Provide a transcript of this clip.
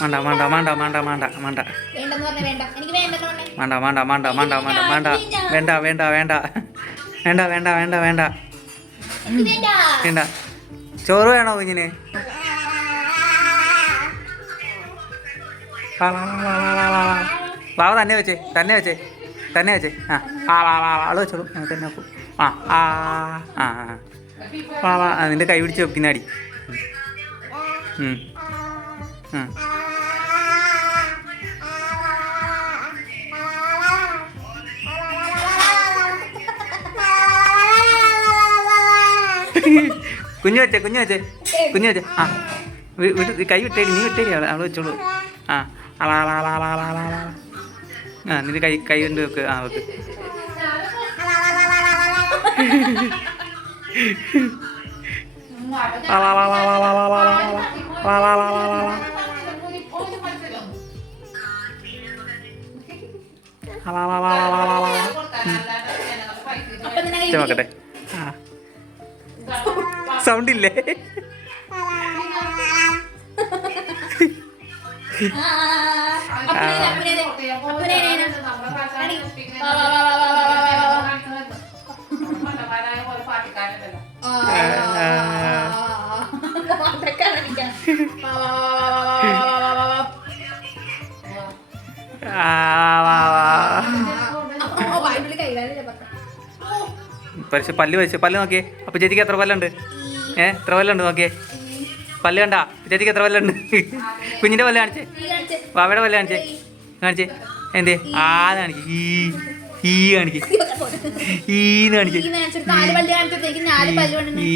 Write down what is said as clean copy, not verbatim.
വേണ്ട വേണ്ട വേണ്ട വേണ്ട വേണ്ട വേണ്ട വേണ്ട വേണ്ട വേണ്ട വേണ്ട വേണ്ട വേണ്ട വേണ്ട വേണ്ട വേണ്ട വേണ്ട വേണ്ട വേണ്ട വേണ്ട ചോറ് വേണോ കുഞ്ഞിന്? വാവ തന്നെ വെച്ചേ തന്നെ വെച്ചേ തന്നെ വെച്ചേ ആള് വെച്ചോളൂ തന്നെ നോക്കൂ. ആ ആ ആ വാ വാ നിന്റെ കൈ പിടിച്ച് പിന്നാടി. കുഞ്ഞു വെച്ചേ കുഞ്ഞു വെച്ചേ കുഞ്ഞു വെച്ചേ. ആ കൈ വിട്ടേടി നീ വിട്ടേടി അവള് വെച്ചോളൂ. ആ ആ നിന്റെ കൈ കൊണ്ട് വെക്ക്. ആ വെക്ക്. നോക്കട്ടെ. ആ സൗണ്ട് ഇല്ലേ? പക്ഷെ പല്ല് വെച്ച് പല്ല് നോക്കിയേ. അപ്പൊ ചേച്ചിക്ക് എത്ര പല്ലുണ്ട്? എത്ര പല്ലുണ്ട് നോക്കിയേ. പല്ല് കണ്ടാ ചേച്ചിക്ക് എത്ര പല്ലുണ്ട്? കുഞ്ഞിന്റെ പല്ല് കാണിച്ചേ. വാവയുടെ പല്ല് കാണിച്ചേ. കാണിച്ചേ എന്തേ? ആ കാണിക്ക്. ഈ കാണിക്ക്. ഈന്ന് കാണിക്ക്. ഈ